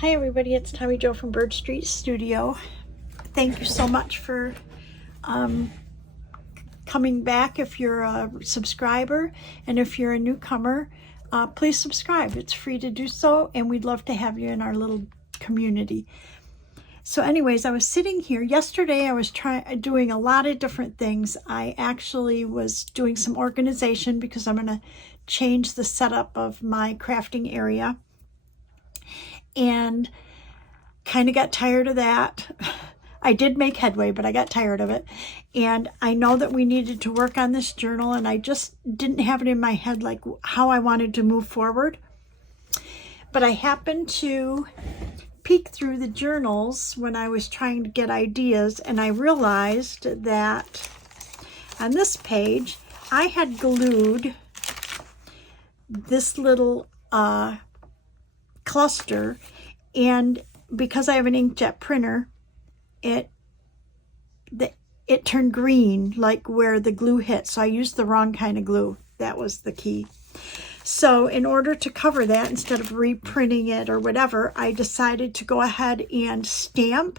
Hi everybody, it's Tommy Jo from Bird Street Studio. Thank you so much for coming back. If you're a subscriber and if you're a newcomer, please subscribe. It's free to do so, and we'd love to have you in our little community. So anyways, I was sitting here yesterday. I was doing a lot of different things. I actually was doing some organization because I'm going to change the setup of my crafting area, and kind of got tired of that. I did make headway, but I got tired of it. And I know that we needed to work on this journal, and I just didn't have it in my head like how I wanted to move forward. But I happened to peek through the journals when I was trying to get ideas, and I realized that on this page I had glued this little cluster, and because I have an inkjet printer, it turned green like where the glue hit, so I used the wrong kind of glue. That was the key. So in order to cover that, instead of reprinting it or whatever, I decided to go ahead and stamp,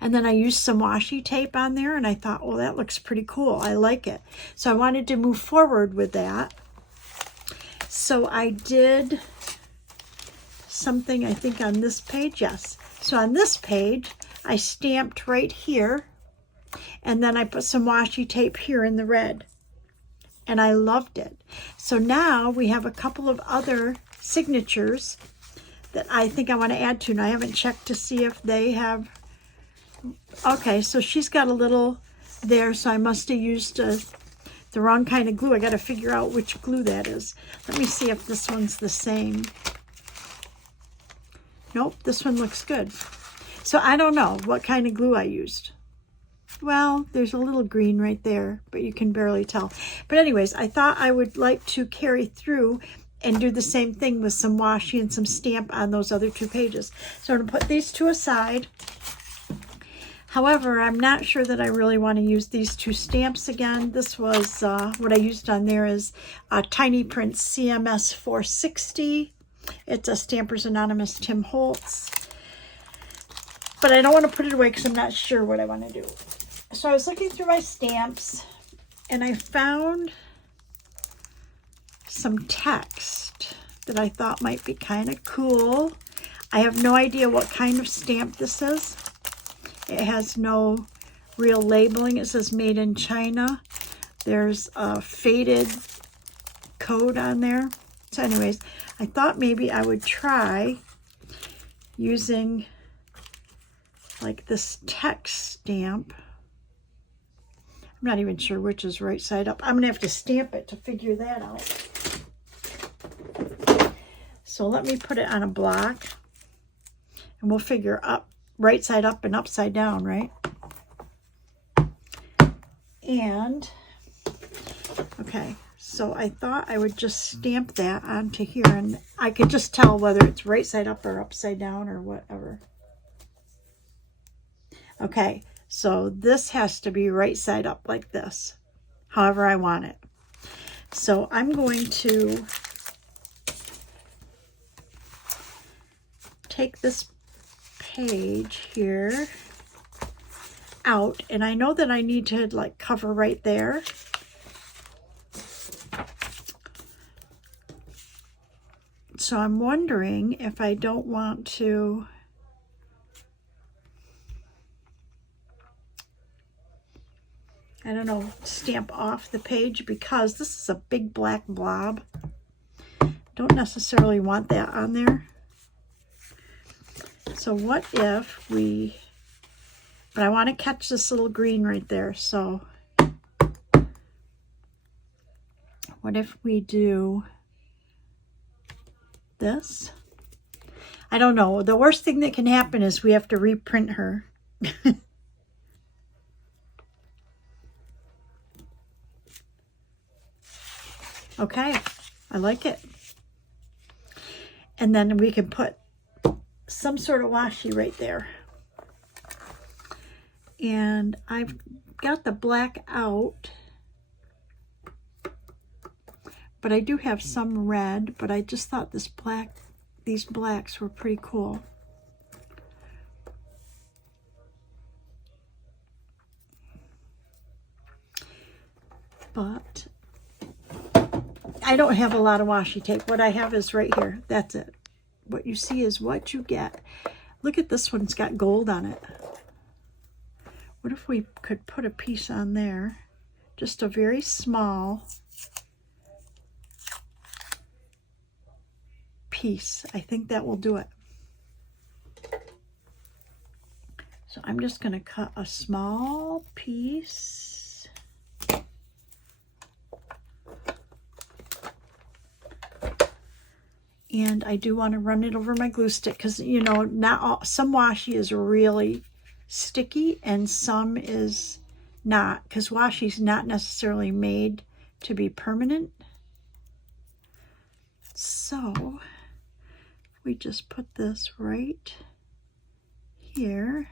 and then I used some washi tape on there, and I thought, well, that looks pretty cool. I like it. So I wanted to move forward with that. So I did something, I think, on this page. Yes. So on this page, I stamped right here, and then I put some washi tape here in the red, and I loved it. So now we have a couple of other signatures that I think I want to add to, and I haven't checked to see if they have. Okay, so she's got a little there, so I must have used the wrong kind of glue. I got to figure out which glue that is. Let me see if this one's the same. Nope, this one looks good. So I don't know what kind of glue I used. Well, there's a little green right there, but you can barely tell. But anyways, I thought I would like to carry through and do the same thing with some washi and some stamp on those other two pages. So I'm going to put these two aside. However, I'm not sure that I really want to use these two stamps again. This was what I used on there is Tiny Prints CMS 460. It's a Stampers Anonymous Tim Holtz. But I don't want to put it away because I'm not sure what I want to do. So I was looking through my stamps, and I found some text that I thought might be kind of cool. I have no idea what kind of stamp this is. It has no real labeling. It says made in China. There's a faded code on there. So anyways, I thought maybe I would try using like this text stamp. I'm not even sure which is right side up. I'm gonna have to stamp it to figure that out. So let me put it on a block, and we'll figure up right side up and upside down, right? And okay, so I thought I would just stamp that onto here, and I could just tell whether it's right side up or upside down or whatever. Okay, so this has to be right side up like this, however I want it. So I'm going to take this page here out, and I know that I need to like cover right there. So I'm wondering if I don't want to stamp off the page, because this is a big black blob. Don't necessarily want that on there. So what if we, but I want to catch this little green right there. So what if we do this? I don't know. The worst thing that can happen is we have to reprint her. Okay, I like it. And then we can put some sort of washi right there. And I've got the black out, but I do have some red, but I just thought this black these blacks were pretty cool. But I don't have a lot of washi tape. What I have is right here. That's it. What you see is what you get. Look at this one. It's got gold on it. What if we could put a piece on there? Just a very small piece. I think that will do it. So I'm just going to cut a small piece. And I do want to run it over my glue stick because, you know, not all, some washi is really sticky and some is not, because washi is not necessarily made to be permanent. So we just put this right here.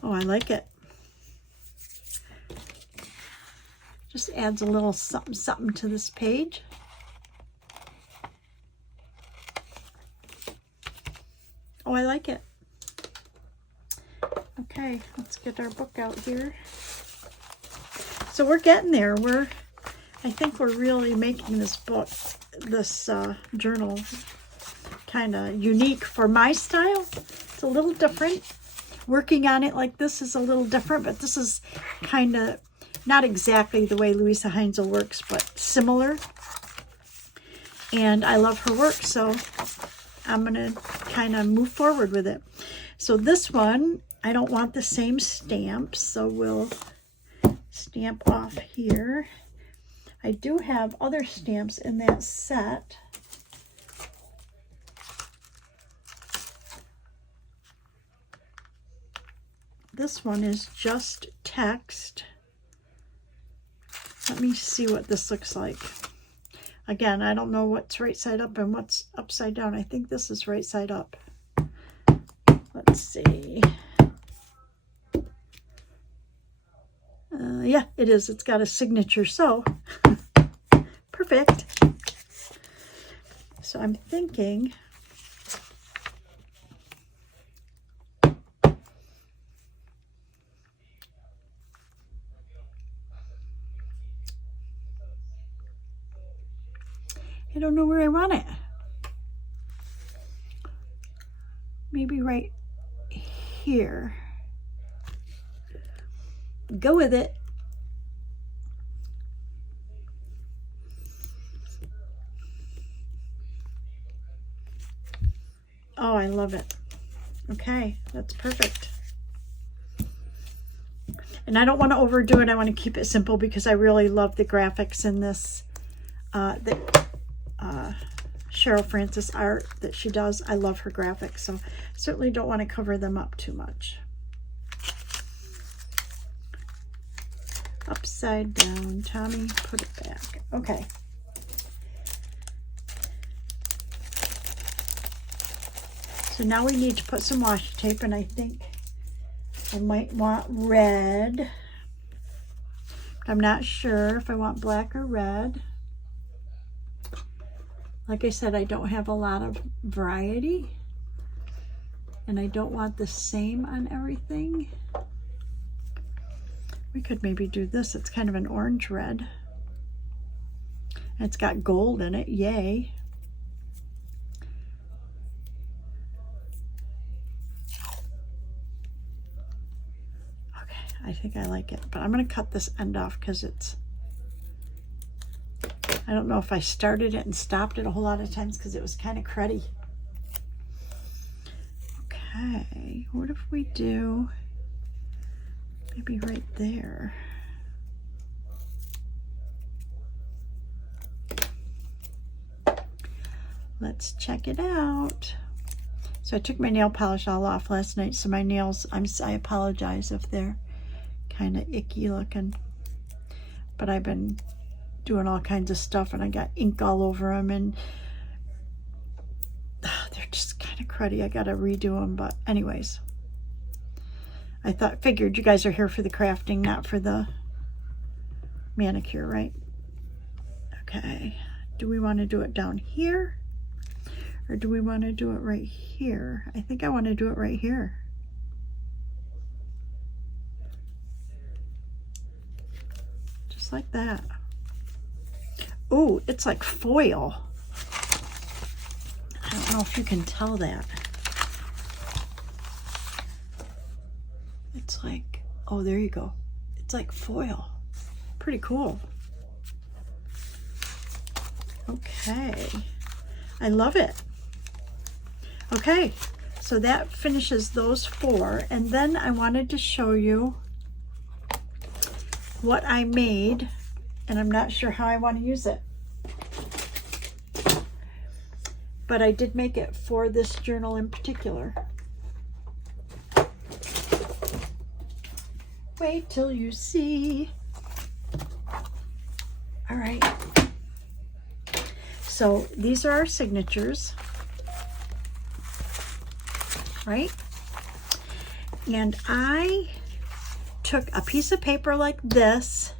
Oh, I like it. Just adds a little something something to this page. Oh, I like it. Okay, let's get our book out here. So we're getting there. I think we're really making this book, this journal, kind of unique for my style. It's a little different. Working on it like this is a little different, but this is kind of not exactly the way Louisa Heinzel works, but similar. And I love her work, so I'm going to kind of move forward with it. So this one, I don't want the same stamp, so we'll stamp off here. I do have other stamps in that set. This one is just text. Let me see what this looks like. Again, I don't know what's right side up and what's upside down. I think this is right side up. Let's see. Yeah, it is. It's got a signature, so perfect. So I'm thinking I don't know where I want it. Maybe right here. Go with it. Oh, I love it. Okay, that's perfect. And I don't want to overdo it. I want to keep it simple because I really love the graphics in this. Cheryl Francis art that she does. I love her graphics, so certainly don't want to cover them up too much. Upside down, Tommy, put it back. Okay. So now we need to put some washi tape, and I think I might want red. I'm not sure if I want black or red. Like I said, I don't have a lot of variety, and I don't want the same on everything. We could maybe do this. It's kind of an orange red. And it's got gold in it. Yay. Okay, I think I like it. But I'm going to cut this end off because it's... I don't know if I started it and stopped it a whole lot of times because it was kind of cruddy. Okay, what if we do maybe right there? Let's check it out. So I took my nail polish all off last night, so my nails, I apologize if they're kind of icky looking, but I've been doing all kinds of stuff and I got ink all over them, and they're just kind of cruddy. I gotta redo them, but anyways, I figured you guys are here for the crafting, not for the manicure, right? Okay, do we want to do it down here? Or do we want to do it right here? I think I want to do it right here. Just like that. Oh, it's like foil. I don't know if you can tell that. It's like, oh, there you go. It's like foil. Pretty cool. Okay, I love it. Okay, so that finishes those 4, and then I wanted to show you what I made, and I'm not sure how I want to use it, but I did make it for this journal in particular. Wait till you see. All right, so these are our signatures, right? And I took a piece of paper like this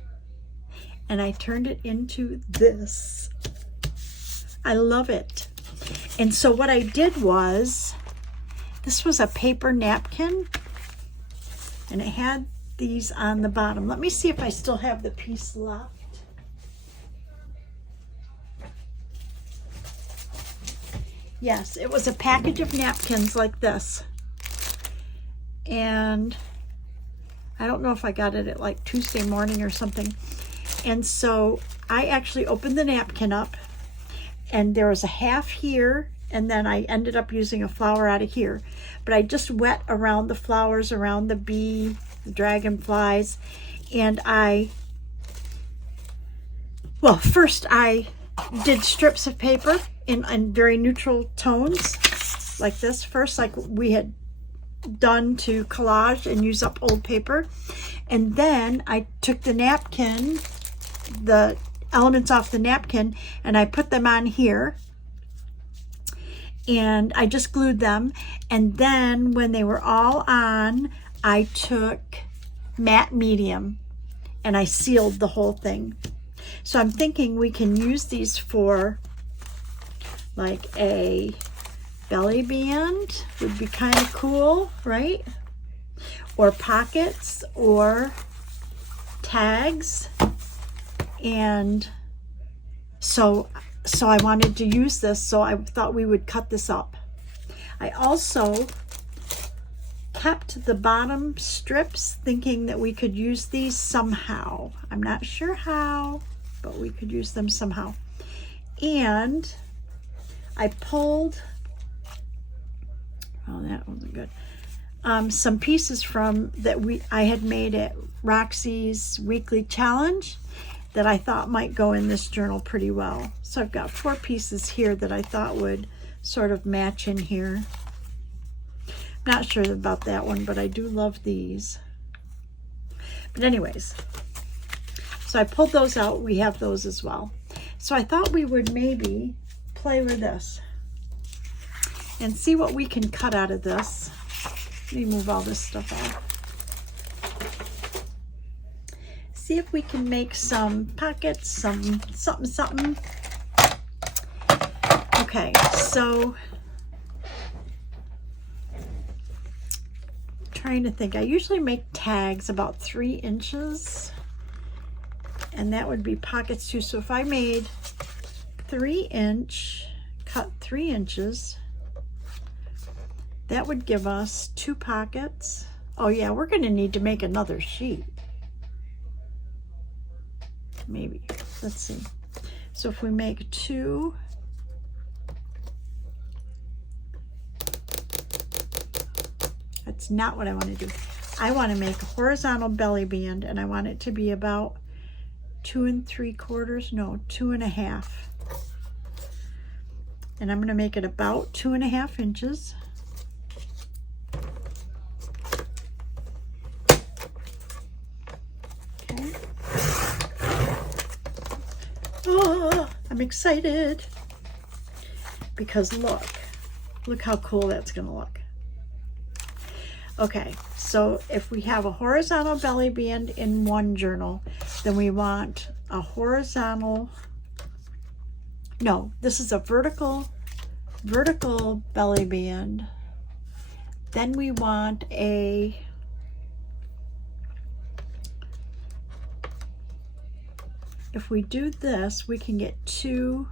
and I turned it into this. I love it. And so what I did was, this was a paper napkin and it had these on the bottom. Let me see if I still have the piece left. Yes, it was a package of napkins like this. And I don't know if I got it at like Tuesday morning or something. And so I actually opened the napkin up and there was a half here, and then I ended up using a flower out of here. But I just wet around the flowers, around the bee, the dragonflies, and well, first I did strips of paper in very neutral tones, like this first, like we had done to collage and use up old paper. And then I took the napkin, the elements off the napkin, and I put them on here. And I just glued them. And then when they were all on, I took matte medium and I sealed the whole thing. So I'm thinking we can use these for like a belly band, would be kind of cool, right? Or pockets or tags. And so I wanted to use this, so I thought we would cut this up. I also kept the bottom strips thinking that we could use these somehow. I'm not sure how, but we could use them somehow. And I pulled, oh, that wasn't good, some pieces from that I had made at Roxy's weekly challenge that I thought might go in this journal pretty well. So I've got 4 pieces here that I thought would sort of match in here. Not sure about that one, but I do love these. But anyways, so I pulled those out. We have those as well. So I thought we would maybe play with this and see what we can cut out of this. Let me move all this stuff out. See if we can make some pockets, some something. Okay, so trying to think. I usually make tags about 3 inches, and that would be pockets too. So if I made 3-inch, cut 3 inches, that would give us 2 pockets. Oh yeah, we're going to need to make another sheet. Maybe. Let's see. So if we make 2, that's not what I want to do. I want to make a horizontal belly band, and I want it to be about 2 3/4, no, 2 1/2. And I'm going to make it about 2 1/2 inches. Okay. Oh, I'm excited because look how cool that's going to look. Okay, so if we have a horizontal belly band in one journal, then we want a horizontal no, this is a vertical belly band. Then we want a if we do this, we can get 2.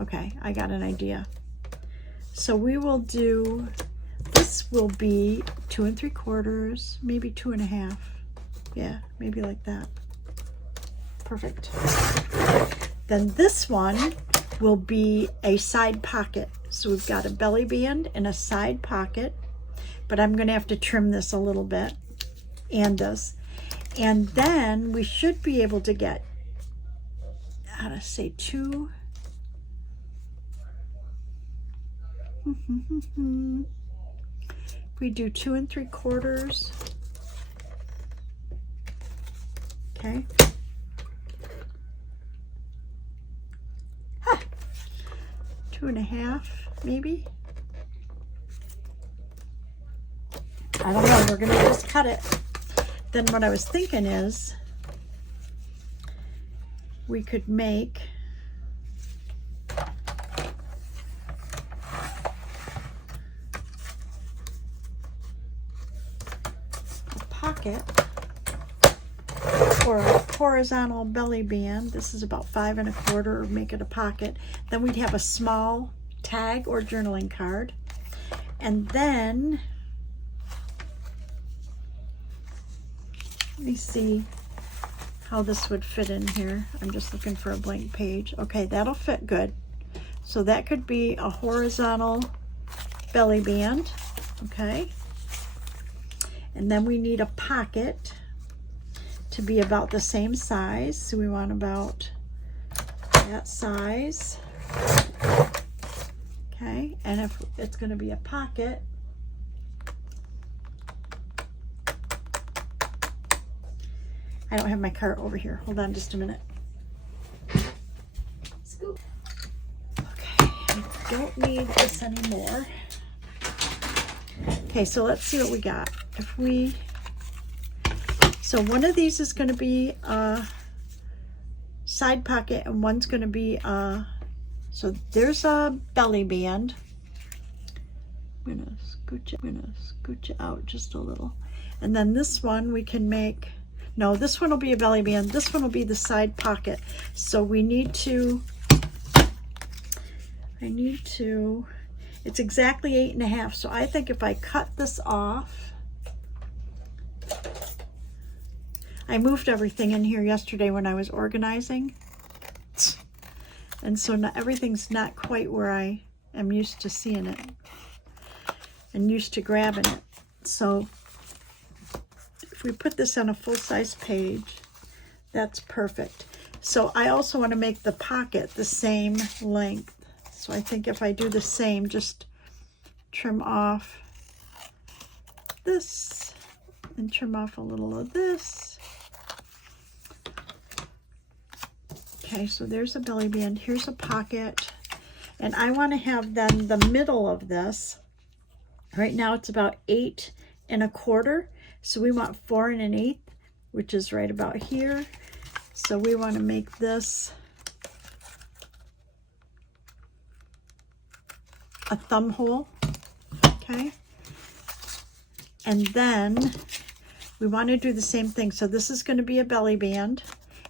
Okay, I got an idea. So we will do, this will be 2 3/4, maybe 2 1/2. Yeah, maybe like that. Perfect. Then this one will be a side pocket. So we've got a belly band and a side pocket, but I'm going to have to trim this a little bit, and this. And then we should be able to get, how to say, 2. We do 2 3/4. Okay. 2 1/2, maybe. I don't know. We're gonna just cut it. Then what I was thinking is we could make a pocket or a horizontal belly band. This is about 5 1/4, make it a pocket. Then we'd have a small tag or journaling card. And then, let me see how this would fit in here. I'm just looking for a blank page. Okay, that'll fit good. So that could be a horizontal belly band, okay? And then we need a pocket to be about the same size. So we want about that size. Okay, and if it's going to be a pocket, I don't have my cart over here. Hold on just a minute. Scoop. Okay, I don't need this anymore. Okay, so let's see what we got. If we, so one of these is going to be a side pocket and one's going to be a, so there's a belly band. I'm going to scooch it out just a little. And then this one we can make, no, this one will be a belly band. This one will be the side pocket. So we need to, it's exactly 8 1/2. So I think if I cut this off, I moved everything in here yesterday when I was organizing. And so not, everything's not quite where I am used to seeing it and used to grabbing it. So if we put this on a full-size page, that's perfect. So I also want to make the pocket the same length. So I think if I do the same, just trim off this and trim off a little of this. Okay, so there's a belly band, here's a pocket, and I want to have then the middle of this. Right now it's about 8 1/4, so we want 4 1/8, which is right about here. So we want to make this a thumb hole, okay? And then we want to do the same thing. So this is going to be a belly band,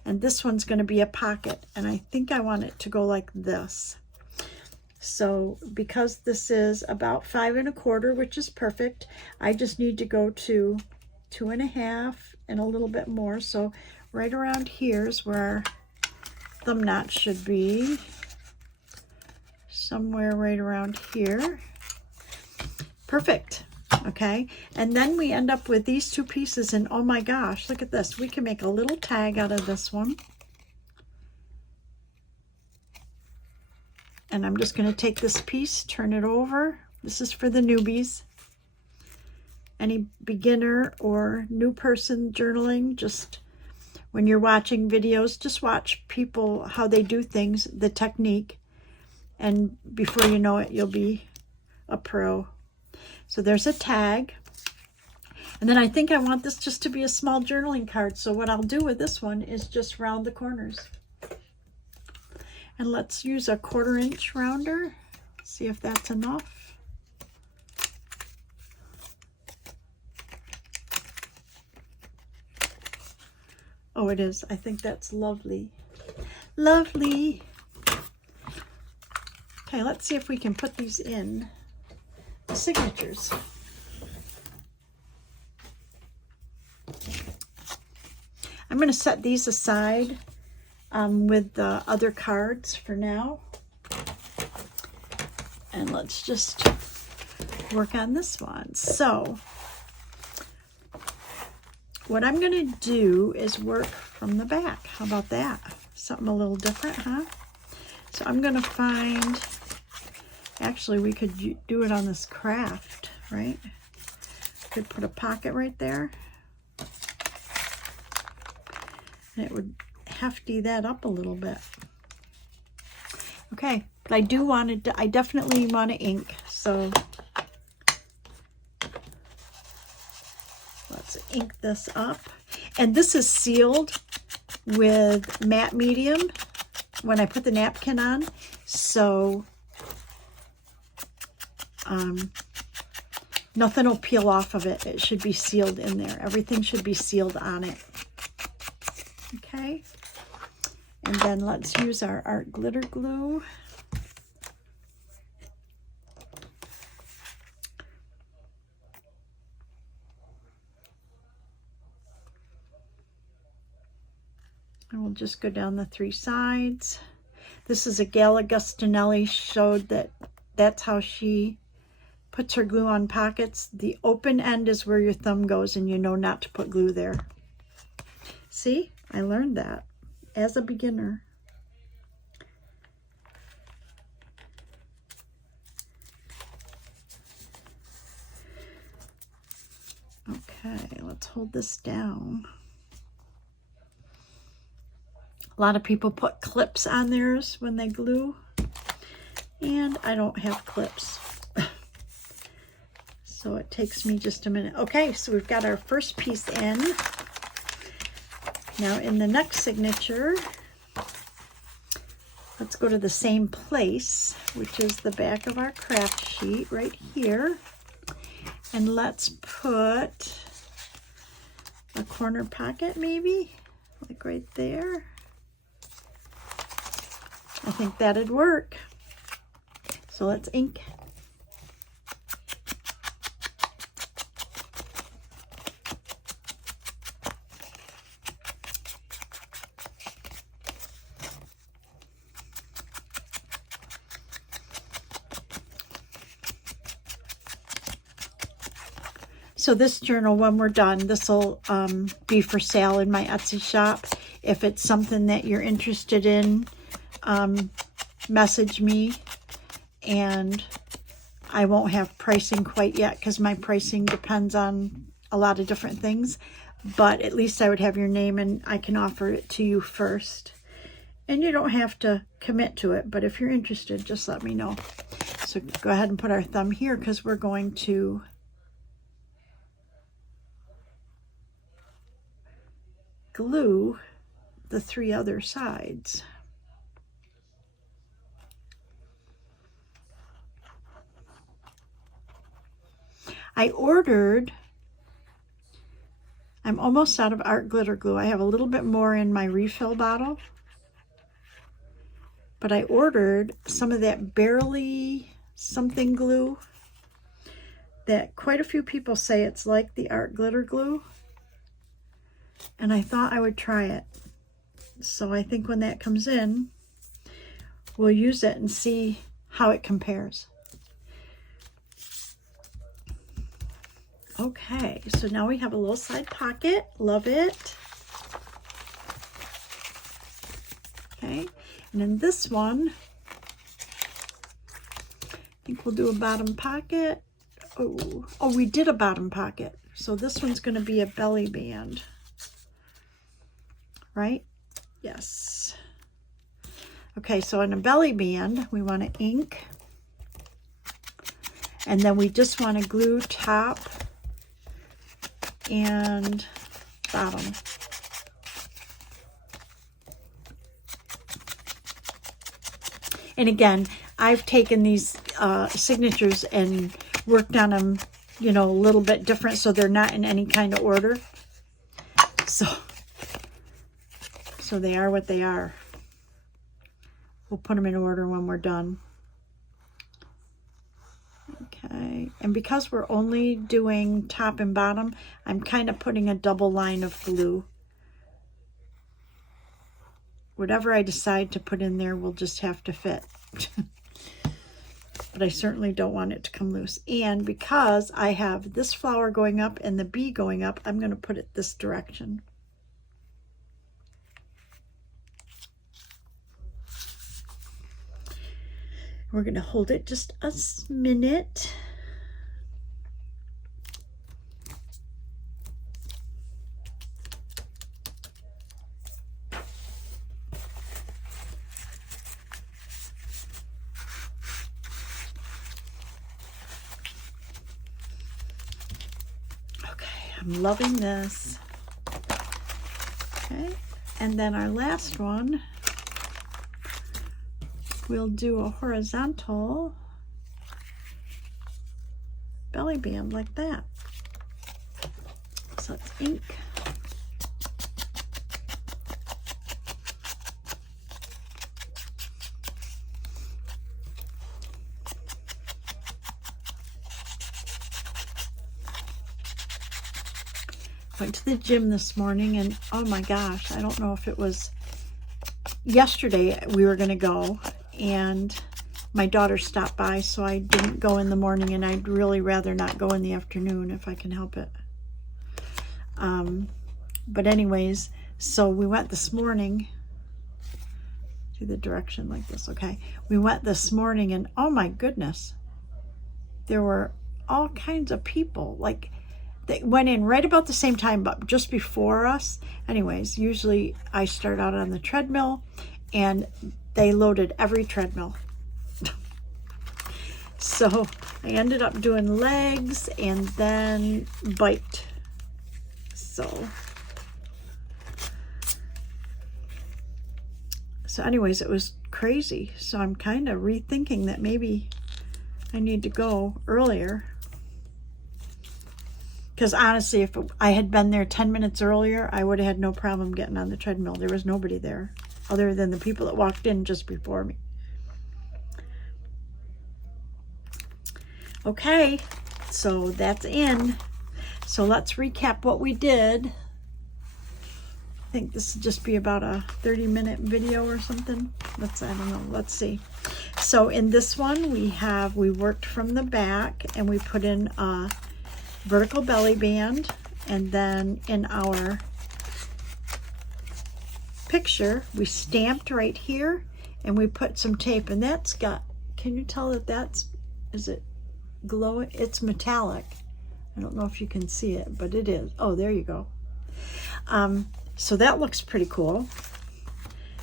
and this one's going to be a pocket. And I think I want it to go like this. So because this is about 5 1/4, which is perfect, I just need to go to 2 1/2 and a little bit more. So right around here is where our thumb notch should be. Somewhere right around here. Perfect. Okay, and then we end up with these 2 pieces, and oh my gosh, look at this. We can make a little tag out of this one. And I'm just going to take this piece, turn it over. This is for the newbies. Any beginner or new person journaling, just when you're watching videos, just watch people, how they do things, the technique, and before you know it, you'll be a pro. So there's a tag. And then I think I want this just to be a small journaling card. So what I'll do with this one is just round the corners. And let's use a 1/4 inch rounder. See if that's enough. Oh, it is. I think that's lovely. Lovely. Okay, let's see if we can put these in the signatures. I'm going to set these aside with the other cards for now. And let's just work on this one. So what I'm going to do is work from the back. How about that? Something a little different, huh? So I'm going to find, actually we could do it on this craft, right? Could put a pocket right there. And it would hefty that up a little bit. Okay, but I do want to, I definitely want to ink, so let's ink this up. And this is sealed with matte medium when I put the napkin on, so nothing will peel off of it. It should be sealed in there. Everything should be sealed on it. Okay, and then let's use our art glitter glue. And we'll just go down the 3 sides. This is a Gal Agustinelli, showed that that's how she puts her glue on pockets. The open end is where your thumb goes, and you know not to put glue there. See? I learned that as a beginner. Okay, let's hold this down. A lot of people put clips on theirs when they glue, and I don't have clips. So it takes me just a minute. Okay, so we've got our first piece in. Now in the next signature, let's go to the same place, which is the back of our craft sheet right here. And let's put a corner pocket maybe, like right there. I think that'd work. So let's ink. So this journal, when we're done, this will be for sale in my Etsy shop. If it's something that you're interested in, message me, and I won't have pricing quite yet because my pricing depends on a lot of different things, but at least I would have your name and I can offer it to you first. And you don't have to commit to it, but if you're interested, just let me know. So go ahead and put our thumb here because we're going to glue the 3 other sides. I ordered, I'm almost out of art glitter glue. I have a little bit more in my refill bottle, but I ordered some of that Barely something glue that quite a few people say it's like the art glitter glue. And I thought I would try it. So I think when that comes in, we'll use it and see how it compares. Okay, so now we have a little side pocket. Love it. Okay, and in this one, I think we'll do a bottom pocket. Oh, we did a bottom pocket. So this one's going to be a belly band. Right? Yes. Okay, so on a belly band, we want to ink. And then we just want to glue top and bottom. And again, I've taken these signatures and worked on them, you know, a little bit different so they're not in any kind of order. So they are what they are. We'll put them in order when we're done. Okay, and because we're only doing top and bottom, I'm kind of putting a double line of glue. Whatever I decide to put in there will just have to fit. But I certainly don't want it to come loose. And because I have this flower going up and the bee going up, I'm going to put it this direction. We're going to hold it just a minute. Okay, I'm loving this. Okay, and then our last one, we'll do a horizontal belly band like that. So it's ink. Went to the gym this morning and oh my gosh, I don't know if it was yesterday we were going to go, and my daughter stopped by, so I didn't go in the morning, and I'd really rather not go in the afternoon if I can help it. But anyways, so we went this morning. Do the direction like this, okay? We went this morning, and oh my goodness, there were all kinds of people. Like, they went in right about the same time, but just before us. Anyways, usually I start out on the treadmill, and they loaded every treadmill. So I ended up doing legs and then bike. So anyways, it was crazy. So I'm kind of rethinking that maybe I need to go earlier. Because honestly, if I had been there 10 minutes earlier, I would have had no problem getting on the treadmill. There was nobody there other than the people that walked in just before me. Okay, so that's in. So let's recap what we did. I think this would just be about a 30-minute video or something. I don't know, let's see. So in this one, we worked from the back and we put in a vertical belly band, and then in our picture we stamped right here and we put some tape, and that's got, can you tell that is it glowing? It's metallic. I don't know if you can see it, but it is. Oh, there you go. So that looks pretty cool.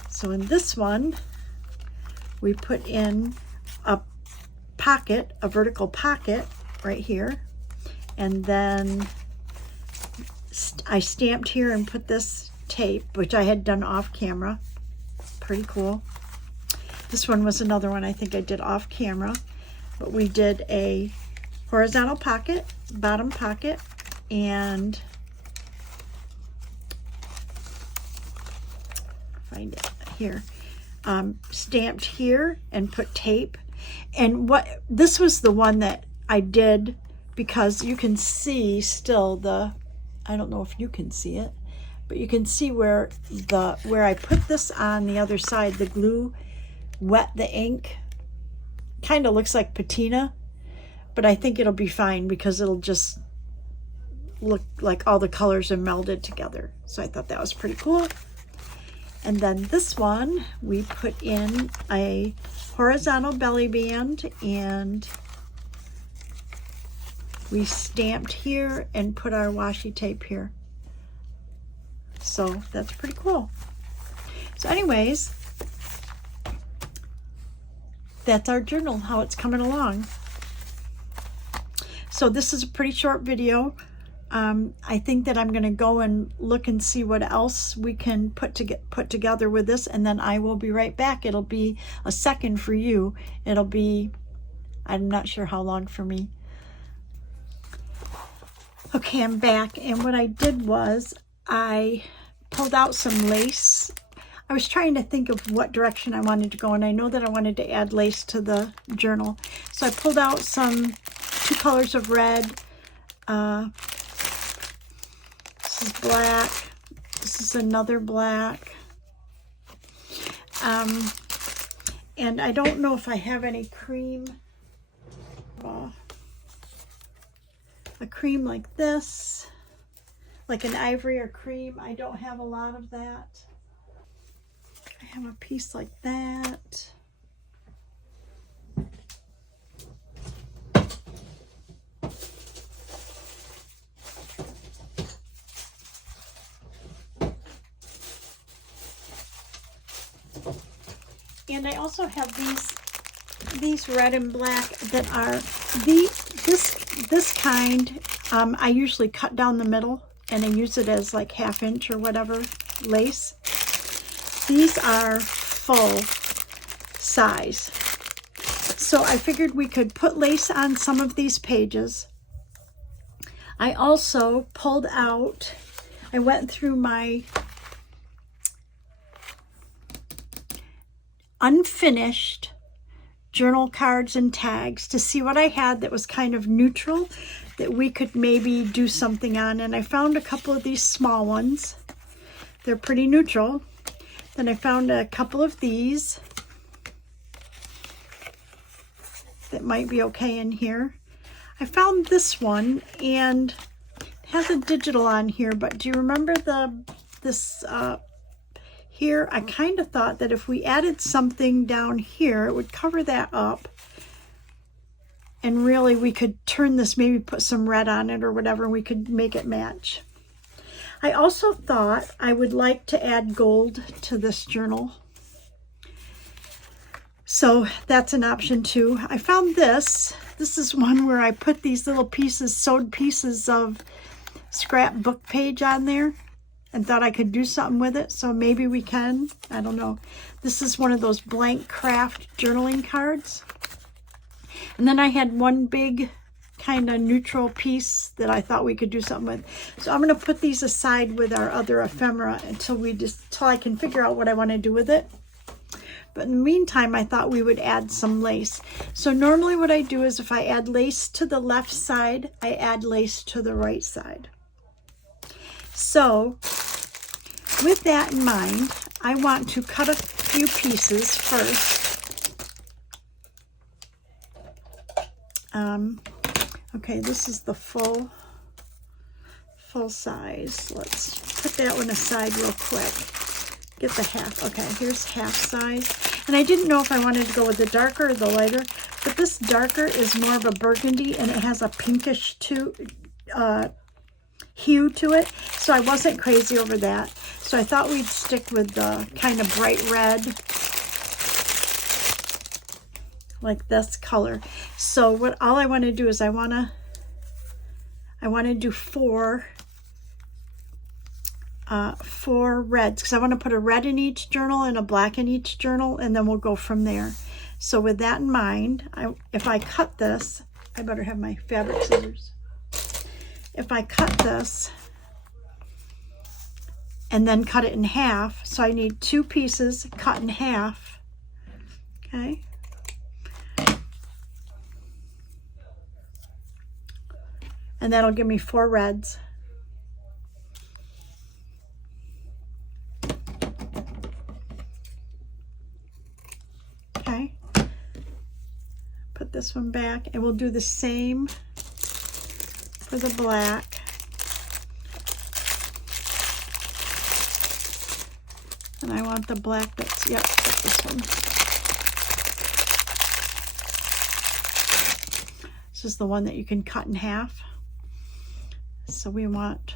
So in this one we put in a pocket, a vertical pocket right here. And then I stamped here and put this tape, which I had done off camera. Pretty cool. This one was another one I think I did off camera. But we did a horizontal pocket, bottom pocket, and find it here. Stamped here and put tape. And this was the one that I did because you can see still I don't know if you can see it, but you can see where I put this on the other side, the glue wet the ink. Kind of looks like patina, but I think it'll be fine because it'll just look like all the colors are melded together. So I thought that was pretty cool. And then this one, we put in a horizontal belly band and we stamped here and put our washi tape here. So that's pretty cool. So anyways, that's our journal, how it's coming along. So this is a pretty short video. I think that I'm going to go and look and see what else we can put together with this, and then I will be right back. It'll be a second for you. It'll be, I'm not sure how long for me. Okay, I'm back, and what I did was I pulled out some lace. I was trying to think of what direction I wanted to go, and I know that I wanted to add lace to the journal. So I pulled out two colors of red. This is black. This is another black. And I don't know if I have any cream. A cream like this, like an ivory or cream. I don't have a lot of that. I have a piece like that. And I also have these red and black that are this kind. I usually cut down the middle and I use it as like 1/2 inch or whatever lace. These are full size. So I figured we could put lace on some of these pages. I also pulled out, I went through my unfinished journal cards and tags to see what I had that was kind of neutral that we could maybe do something on. And I found a couple of these small ones. They're pretty neutral. Then I found a couple of these that might be okay in here. I found this one, and it has a digital on here, but do you remember this here? I kind of thought that if we added something down here, it would cover that up. And really we could turn this, maybe put some red on it or whatever, and we could make it match. I also thought I would like to add gold to this journal. So that's an option too. I found this. This is one where I put these little pieces, sewed pieces of scrapbook page on there and thought I could do something with it. So maybe we can. I don't know. This is one of those blank craft journaling cards. And then I had one big kind of neutral piece that I thought we could do something with. So I'm going to put these aside with our other ephemera until I can figure out what I want to do with it. But in the meantime, I thought we would add some lace. So normally what I do is if I add lace to the left side, I add lace to the right side. So with that in mind, I want to cut a few pieces first. Okay, this is the full size. Let's put that one aside real quick. Get the half. Okay, here's half size. And I didn't know if I wanted to go with the darker or the lighter, but this darker is more of a burgundy and it has a pinkish hue to it. So I wasn't crazy over that. So I thought we'd stick with the kind of bright red, like this color. So all I want to do is I want to do four reds, because I want to put a red in each journal and a black in each journal, and then we'll go from there. So with that in mind, if I cut this, I better have my fabric scissors. If I cut this and then cut it in half, so I need 2 pieces cut in half. Okay. And that'll give me 4 reds. Okay. Put this one back, and we'll do the same for the black. And I want the black that's, yep, this one. This is the one that you can cut in half. So we want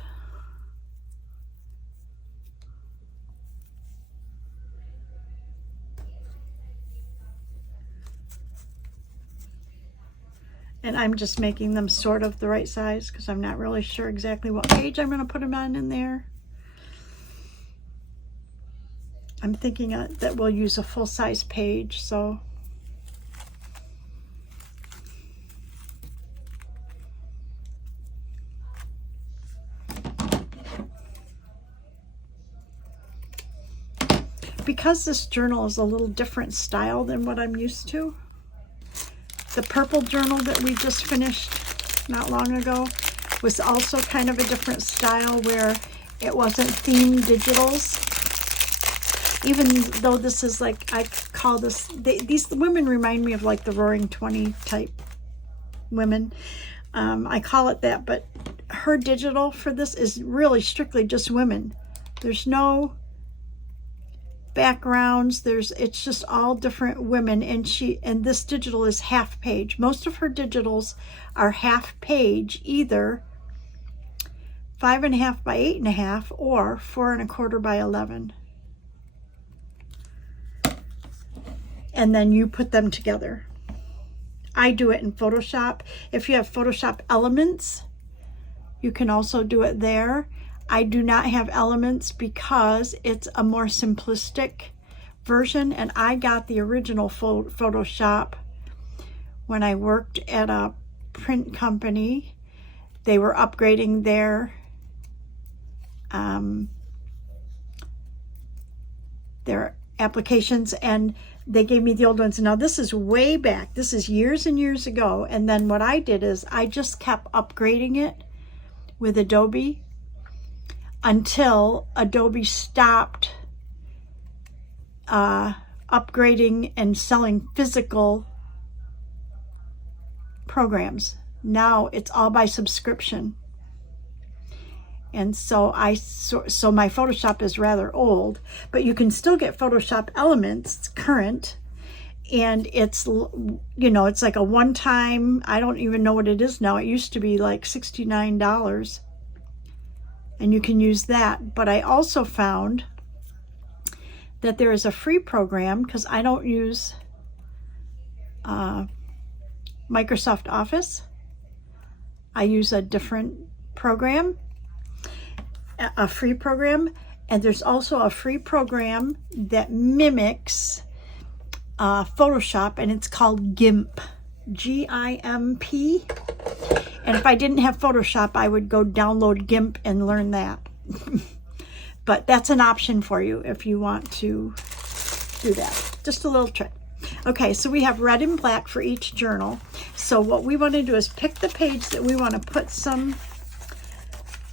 And I'm just making them sort of the right size because I'm not really sure exactly what page I'm going to put them on in there. I'm thinking that we'll use a full-size page, so because this journal is a little different style than what I'm used to. The purple journal that we just finished not long ago was also kind of a different style where it wasn't themed digitals. Even though this is like, I call this, these women remind me of like the Roaring 20 type women. I call it that, but her digital for this is really strictly just women. There's no backgrounds, it's just all different women, and this digital is half page. Most of her digitals are half page, either 5.5 by 8.5 or 4.25 by 11, and then you put them together. I do it in Photoshop. If you have Photoshop Elements, you can also do it there. I do not have Elements because it's a more simplistic version, and I got the original Photoshop when I worked at a print company. They were upgrading their applications, and they gave me the old ones. Now this is way back. This is years and years ago, and then what I did is I just kept upgrading it with Adobe until Adobe stopped upgrading and selling physical programs. Now it's all by subscription. And so so my Photoshop is rather old, but you can still get Photoshop Elements. It's current, and it's, you know, it's like a one-time, I don't even know what it is now. It used to be like $69. And you can use that. But I also found that there is a free program, because I don't use Microsoft Office. I use a different program, a free program, and there's also a free program that mimics Photoshop, and it's called GIMP, G-I-M-P. And if I didn't have Photoshop, I would go download GIMP and learn that. But that's an option for you if you want to do that. Just a little trick. Okay, so we have red and black for each journal. So what we want to do is pick the page that we want to put some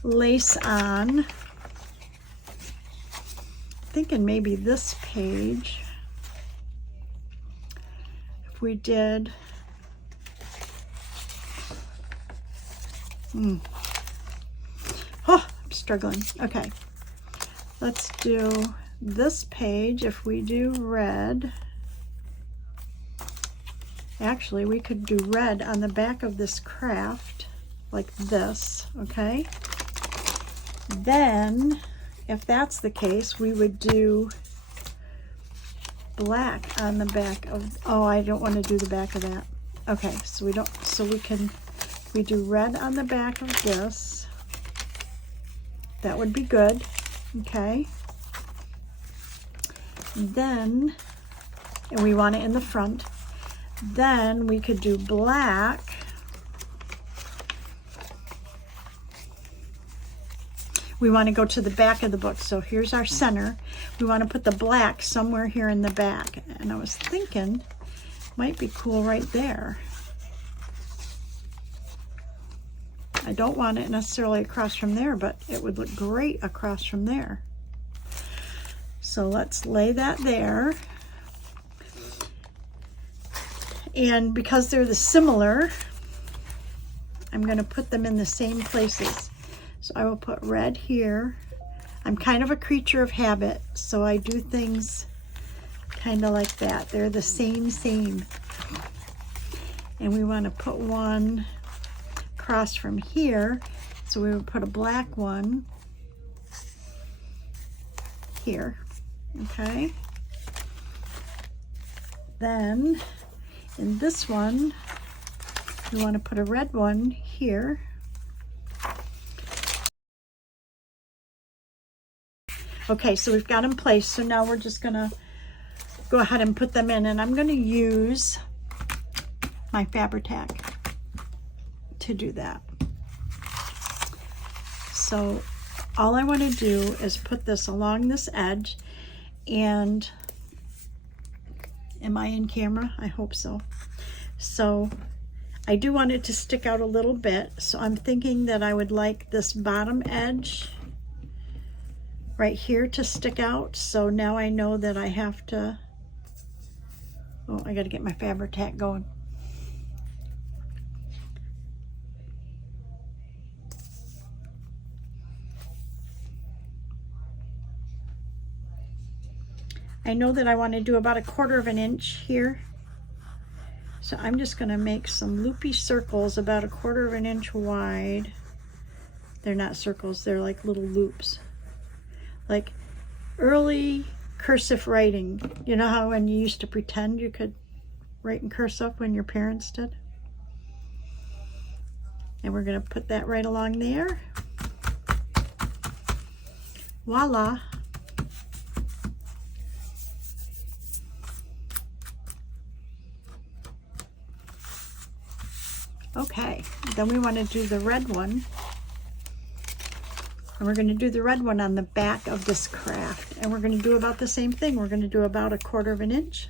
lace on. I'm thinking maybe this page. If we did... Oh, I'm struggling. Okay, let's do this page. If we do red, actually we could do red on the back of this craft like this. Okay, then if that's the case, we would do black on the back of, oh, I don't want to do the back of that. Okay, so we don't, so we do red on the back of this. That would be good. Okay. Then, and we want it in the front. Then we could do black. We want to go to the back of the book. So here's our center. We want to put the black somewhere here in the back. And I was thinking, might be cool right there. I don't want it necessarily across from there, but it would look great across from there. So let's lay that there. And because they're similar, I'm going to put them in the same places. So I will put red here. I'm kind of a creature of habit, so I do things kind of like that. They're the same. And we want to put one across from here, so we would put a black one here. Okay, then in this one We want to put a red one here. Okay, so we've got them placed. So now we're just going to go ahead and put them in. And I'm going to use my Fabri-Tac to do that. So all I want to do is put this along this edge. And am I in camera? I hope so. So I do want it to stick out a little bit. So I'm thinking that I would like this bottom edge right here to stick out. So now I know that I have to, oh, I got to get my Fabri-Tac going. I know that I want to do about 1/4 of an inch here. So I'm just going to make some loopy circles about 1/4 of an inch wide. They're not circles, they're like little loops. Like early cursive writing. You know how when you used to pretend you could write in cursive when your parents did? And we're going to put that right along there. Voila. Okay, then we want to do the red one. And we're going to do the red one on the back of this craft. And we're going to do about the same thing. We're going to do about 1/4 of an inch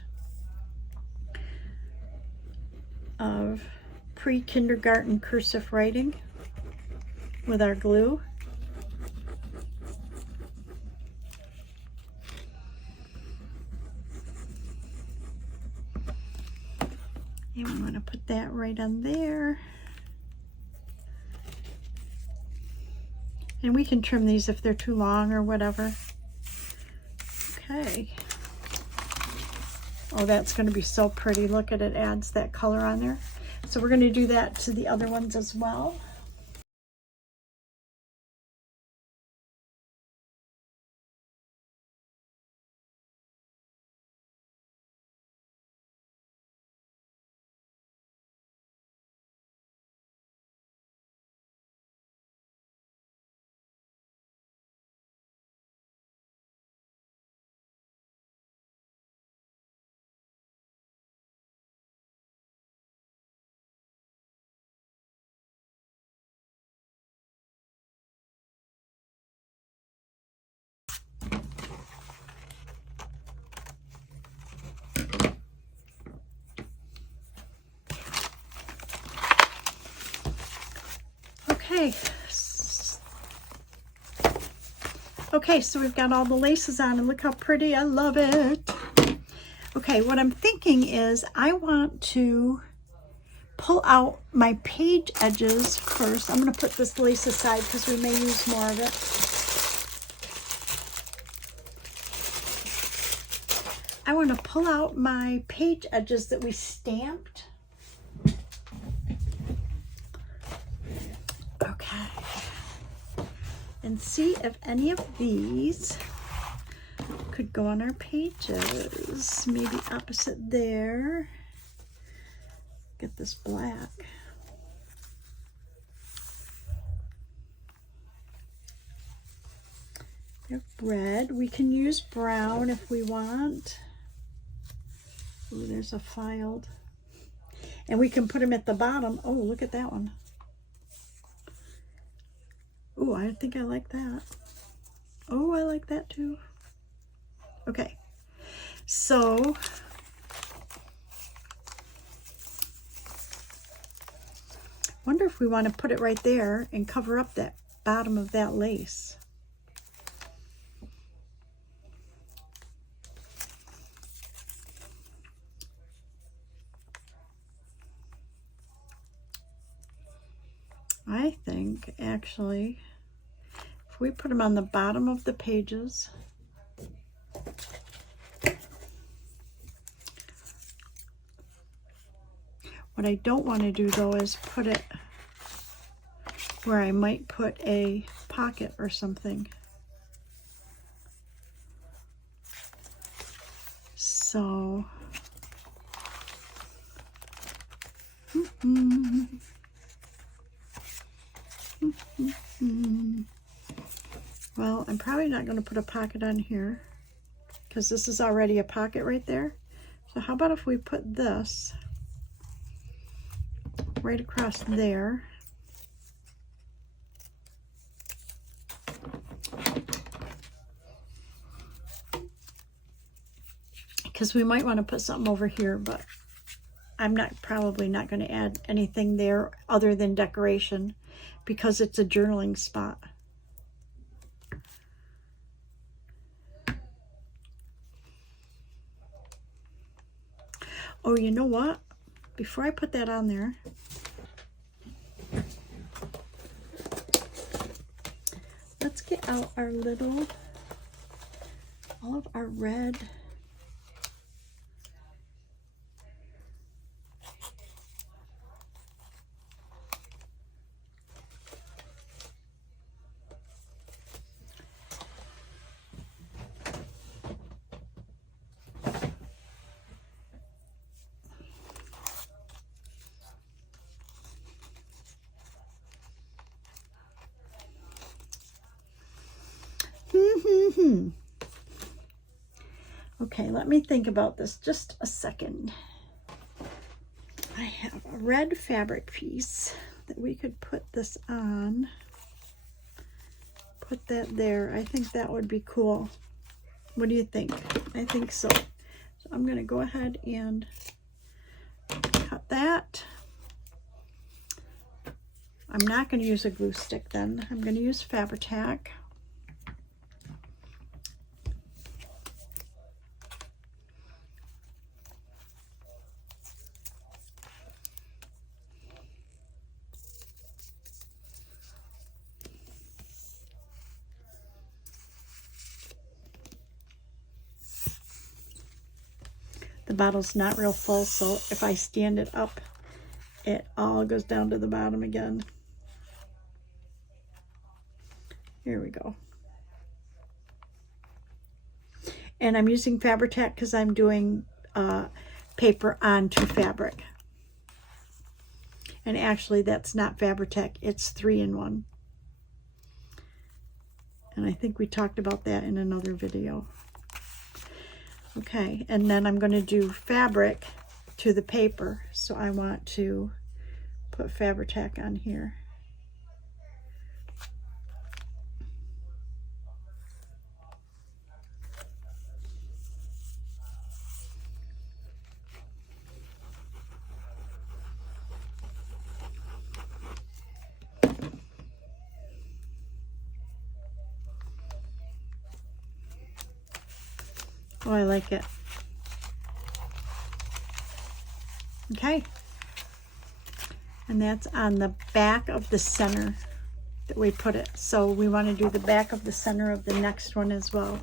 of pre-kindergarten cursive writing with our glue. And we want to put that right on there. And we can trim these if they're too long or whatever. Okay. Oh, that's going to be so pretty. Look at it, adds that color on there. So we're going to do that to the other ones as well. Okay. Okay, so we've got all the laces on and look how pretty. I love it. Okay, what I'm thinking is I want to pull out my page edges first. I'm going to put this lace aside because we may use more of it. I want to pull out my page edges that we stamped. Okay. And see if any of these could go on our pages. Maybe opposite there. Get this black. We have red. We can use brown if we want. Ooh, there's a filed. And we can put them at the bottom. Oh, look at that one. Oh, I think I like that. Oh, I like that too. Okay, so wonder if we want to put it right there and cover up that bottom of that lace. I think actually if we put them on the bottom of the pages, what I don't want to do though is put it where I might put a pocket or something. So Well, I'm probably not going to put a pocket on here because this is already a pocket right there. So how about if we put this right across there? Because we might want to put something over here, but I'm probably not going to add anything there other than decoration because it's a journaling spot. Oh, you know what? Before I put that on there, let's get out our little, all of our red. Okay, let me think about this just a second. I have a red fabric piece that we could put this on. Put that there. I think that would be cool. What do you think? I think so. So I'm going to go ahead and cut that. I'm not going to use a glue stick then. I'm going to use Fabri-Tac. The bottle's not real full, so if I stand it up, it all goes down to the bottom again. Here we go. And I'm using Fabri-Tac because I'm doing paper onto fabric. And actually, that's not Fabri-Tac, it's 3-in-1. And I think we talked about that in another video. Okay, and then I'm going to do fabric to the paper. So I want to put Fabri-Tac on here. Oh, I like it. Okay. And that's on the back of the center that we put it. So we want to do the back of the center of the next one as well.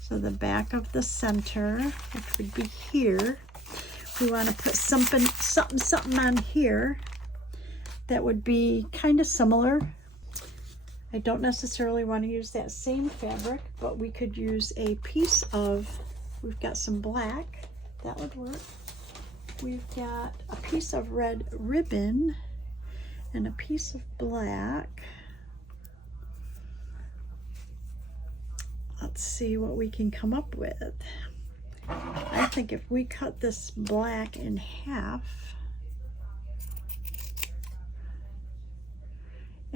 So the back of the center, which would be here. We want to put something on here that would be kind of similar. I don't necessarily want to use that same fabric, but we could use a piece of, we've got some black, that would work. We've got a piece of red ribbon and a piece of black. Let's see what we can come up with. I think if we cut this black in half,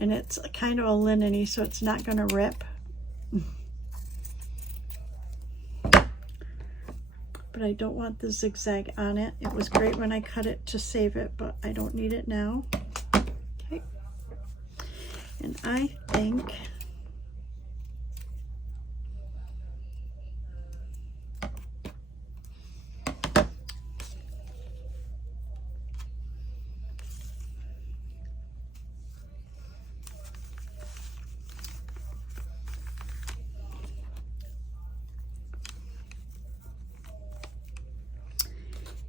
and it's kind of a linen-y, so it's not going to rip. But I don't want the zigzag on it. It was great when I cut it to save it, but I don't need it now. Okay. And I think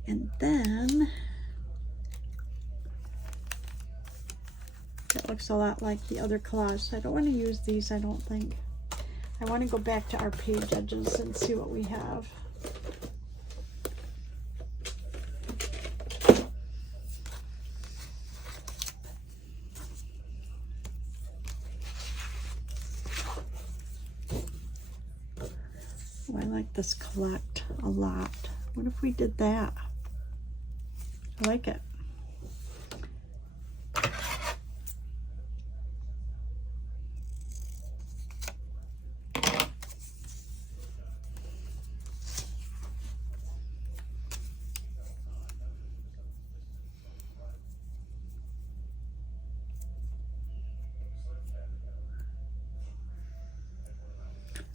and then that looks a lot like the other collage. So I don't want to use these, I don't think. I want to go back to our page edges and see what we have. Oh, I like this collect a lot. What if we did that? I like it.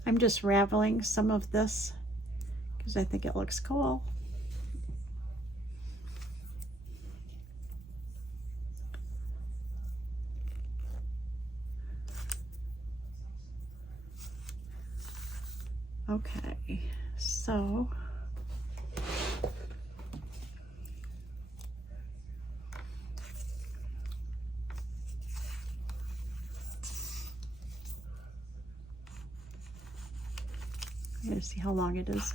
I'm just raveling some of this because I think it looks cool. Okay, so I gotta see how long it is.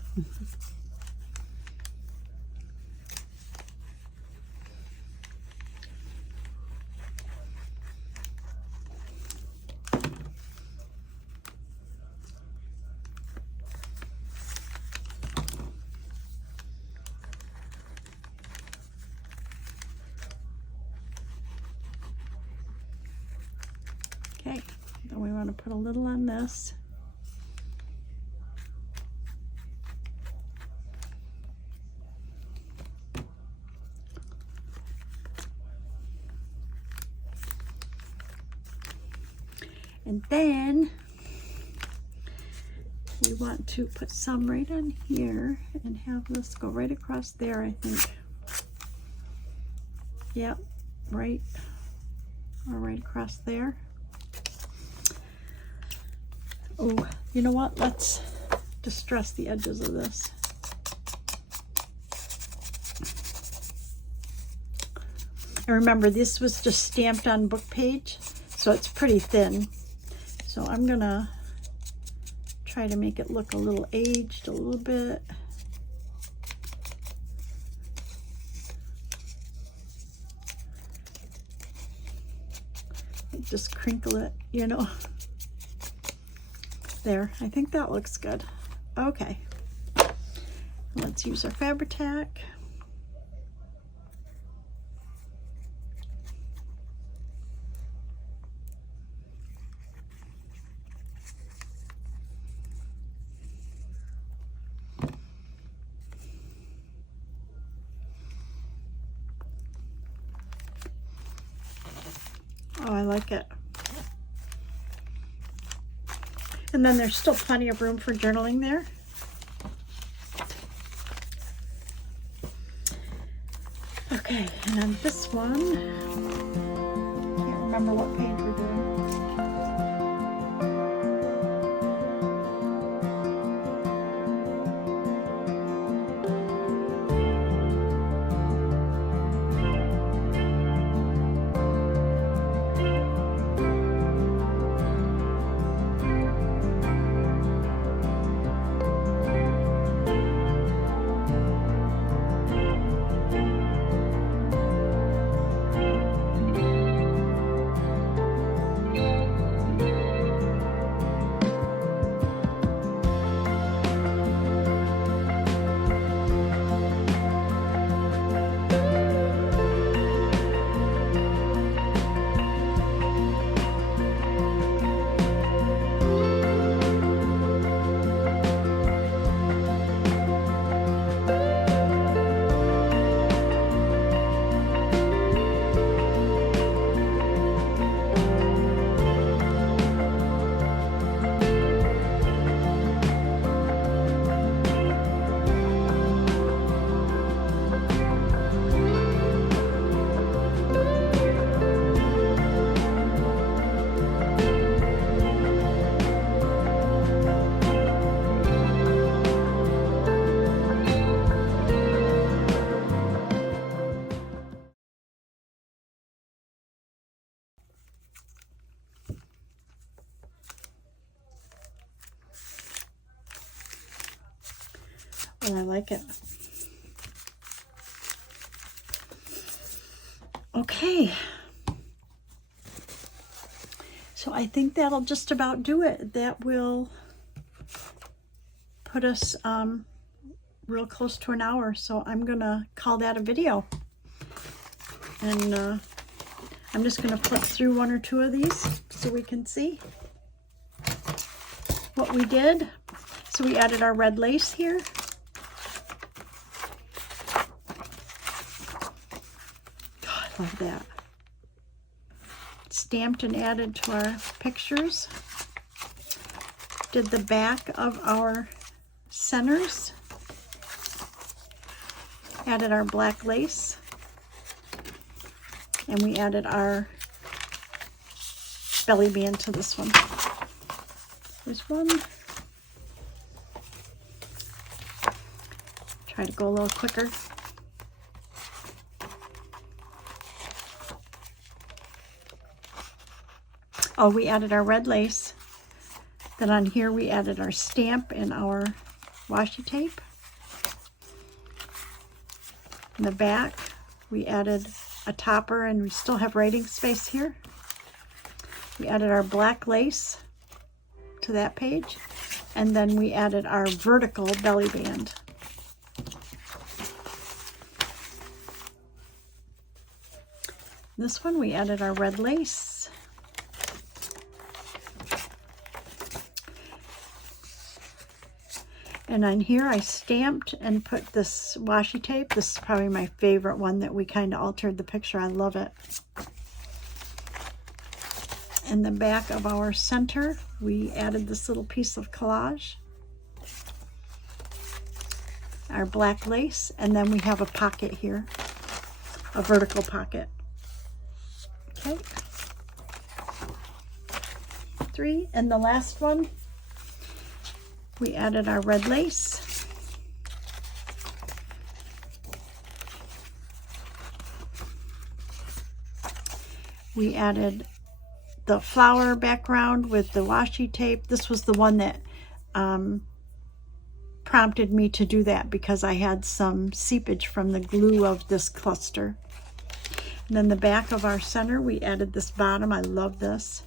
Okay, then we want to put a little on this. And then we want to put some right on here and have this go right across there, I think. Yep, right, or right across there. Oh, you know what? Let's distress the edges of this. And remember, this was just stamped on book page, so it's pretty thin. So I'm gonna try to make it look a little aged a little bit. Just crinkle it, you know. There, I think that looks good. Okay, let's use our Fabri-Tac. Oh, I like it. And then there's still plenty of room for journaling there. Okay, and then this one, can't remember what page we're doing. And I like it. Okay. So I think that'll just about do it. That will put us real close to an hour, so I'm gonna call that a video. And I'm just gonna flip through one or two of these so we can see what we did. So we added our red lace here. God, I love that. Stamped and added to our pictures. Did the back of our centers. Added our black lace. And we added our belly band to this one. There's one. Try to go a little quicker. Oh, we added our red lace. Then on here we added our stamp and our washi tape. In the back we added a topper, and we still have writing space here. We added our black lace to that page, and then we added our vertical belly band. This one we added our red lace. And on here I stamped and put this washi tape. This is probably my favorite one that we kind of altered the picture. I love it. In the back of our center, we added this little piece of collage. Our black lace, and then we have a pocket here, a vertical pocket. Okay. 3, and the last one, we added our red lace. We added the flower background with the washi tape. This was the one that prompted me to do that because I had some seepage from the glue of this cluster. And then the back of our center, we added this bottom. I love this.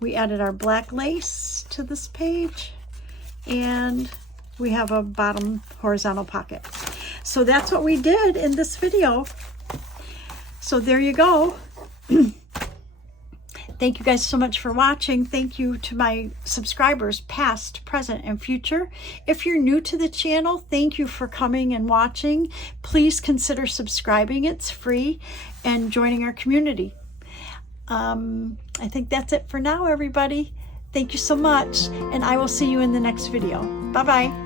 We added our black lace to this page. And we have a bottom horizontal pocket. So that's what we did in this video. So there you go. Thank you guys so much for watching. Thank you to my subscribers, past, present, and future. If you're new to the channel, thank you for coming and watching. Please consider subscribing. It's free, and joining our community. I think that's it for now, everybody. Thank you so much, and I will see you in the next video. Bye-bye.